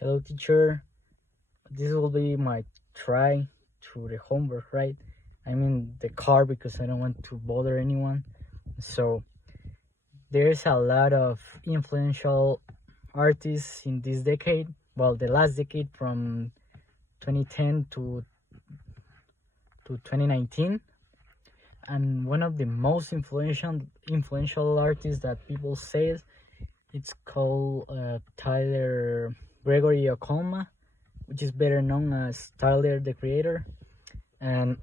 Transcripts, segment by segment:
Hello, teacher. This will be my try to the homework, right? I'm in the car because I don't want to bother anyone. So, there's a lot of influential artists in this decade. Well, the last decade from 2010 to 2019. And one of the most influential artists that people say it's called Tyler Gregory Okonma, which is better known as Tyler the Creator. And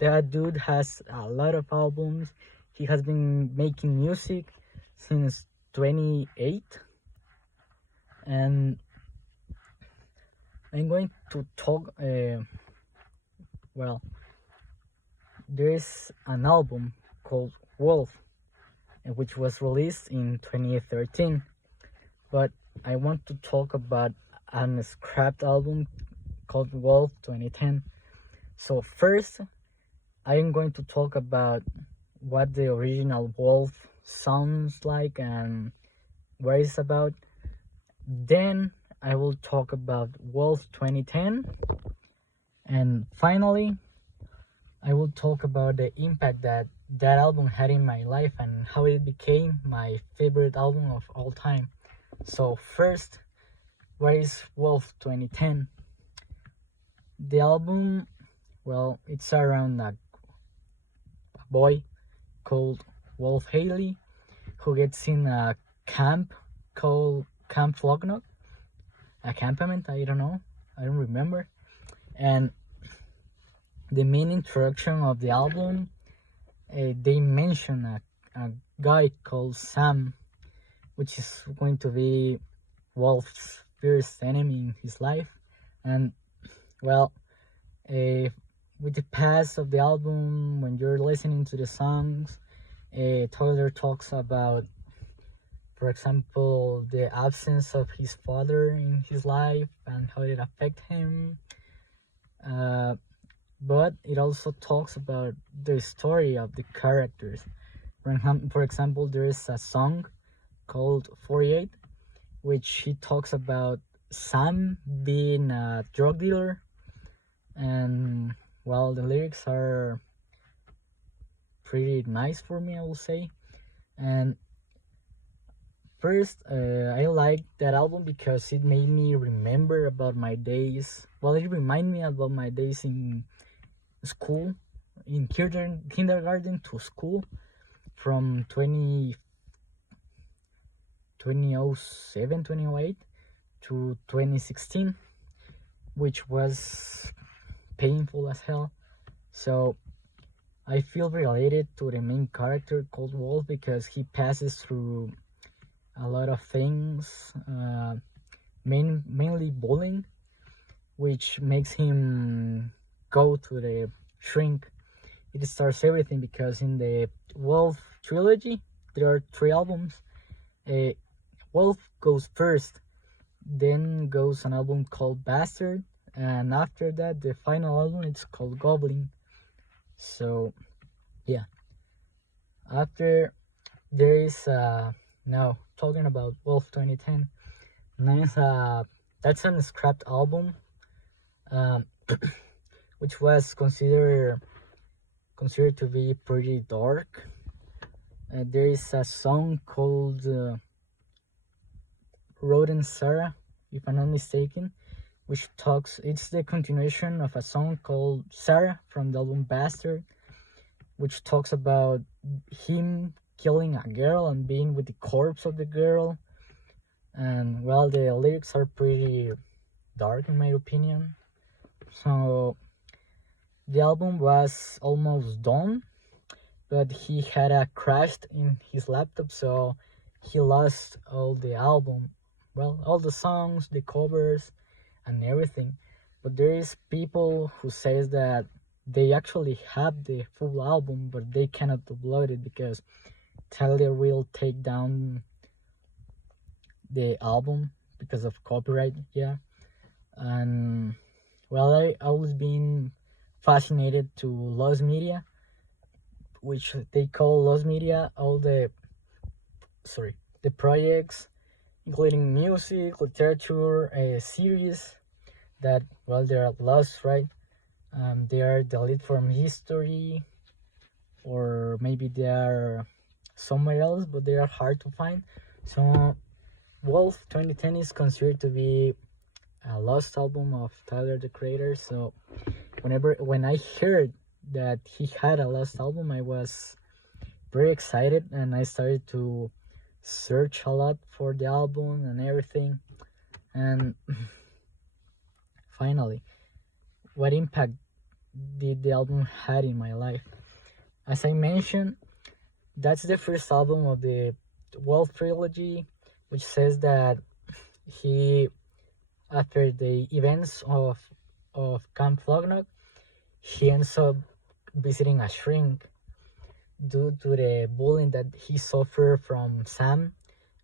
that dude has a lot of albums. He has been making music since 28, and I'm going to talk. Well, there is an album called Wolf, which was released in 2013, but I want to talk about an scrapped album called Wolf 2010. So first, I am going to talk about what the original Wolf sounds like and what it's about. Then I will talk about Wolf 2010. And finally, I will talk about the impact that that album had in my life and how it became my favorite album of all time. So first, what is Wolf 2010? The album, well, it's around a boy called Wolf Haley who gets in a camp called Camp Flognock, a campament, I don't know, I don't remember. And the main introduction of the album, they mention a guy called Sam, which is going to be Wolf's first enemy in his life. And well, with the pass of the album, when you're listening to the songs, Tyler talks about, for example, the absence of his father in his life and how it affected him. But it also talks about the story of the characters. For example, there is a song called 48, which he talks about Sam being a drug dealer. And well, the lyrics are pretty nice for me, I will say. And first, I like that album because it made me remember about my days. Well, it reminded me about my days in school, in kindergarten to school, from 2007, 2008 to 2016, which was painful as hell. So I feel related to the main character called Wolf because he passes through a lot of things, mainly bullying, which makes him go to the shrink. It starts everything because in the Wolf trilogy, there are 3 albums. Wolf goes first, then goes an album called Bastard, and after that, the final album it's called Goblin. So, yeah. After there is now talking about Wolf 2010. Nice. That's an scrapped album, um, which was considered to be pretty dark. There is a song called Road and Sarah, if I'm not mistaken, which talks. It's the continuation of a song called Sarah from the album Bastard, which talks about him killing a girl and being with the corpse of the girl. And well, the lyrics are pretty dark in my opinion. So the album was almost done, but he had a crash in his laptop, so he lost all the album. Well, all the songs, the covers, and everything. But there is people who says that they actually have the full album, but they cannot upload it because Tyler will take down the album because of copyright. Yeah, and well, I always been fascinated to Lost Media, which they call Lost Media all the projects including music, literature, series that, well, they are lost, right? They are deleted from history, or maybe they are somewhere else, but they are hard to find. So Wolf 2010 is considered to be a lost album of Tyler the Creator. So when I heard that he had a lost album, I was very excited, and I started to search a lot for the album and everything. And finally, what impact did the album had in my life? As I mentioned, that's the first album of the Wolf trilogy, which says that he, after the events of Camp Flognog, he ends up visiting a shrink due to the bullying that he suffered from Sam,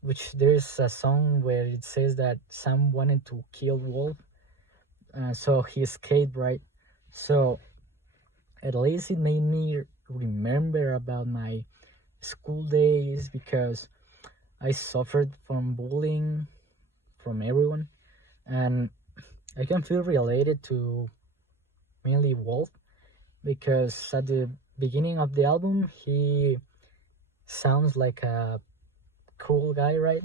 which there's a song where it says that Sam wanted to kill Wolf, so he escaped, right? So at least it made me remember about my school days, because I suffered from bullying from everyone, and I can feel related to mainly Wolf, because at the beginning of the album he sounds like a cool guy, right?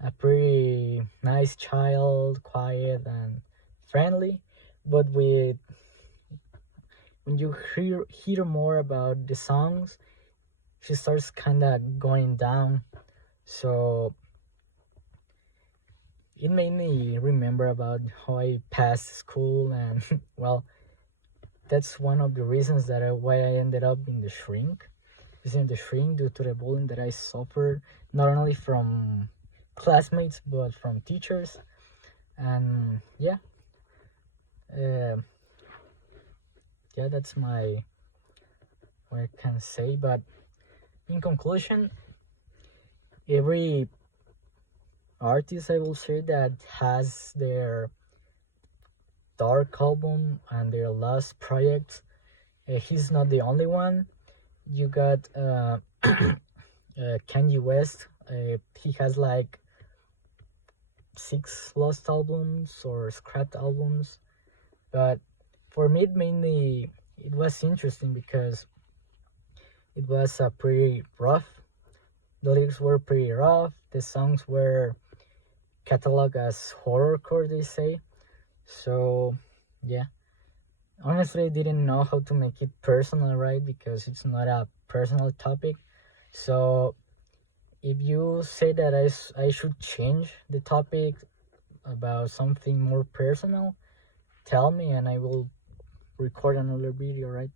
A pretty nice child, quiet and friendly. But when you hear more about the songs, she starts kind of going down. So it made me remember about how I passed school, and well, that's one of the reasons why I ended up in the shrink. In the shrink due to the bullying that I suffered, not only from classmates but from teachers. And uh, yeah, that's my what I can say. But in conclusion, every artist, I will say, that has their dark album and their last project, he's not the only one. You got Kanye West. He has like 6 lost albums or scrapped albums. But for me, it was interesting because it was pretty rough. The lyrics were pretty rough. The songs were cataloged as horrorcore, they say. So yeah, honestly, I didn't know how to make it personal, right? Because it's not a personal topic. So if you say that I should change the topic about something more personal, tell me and I will record another video, right?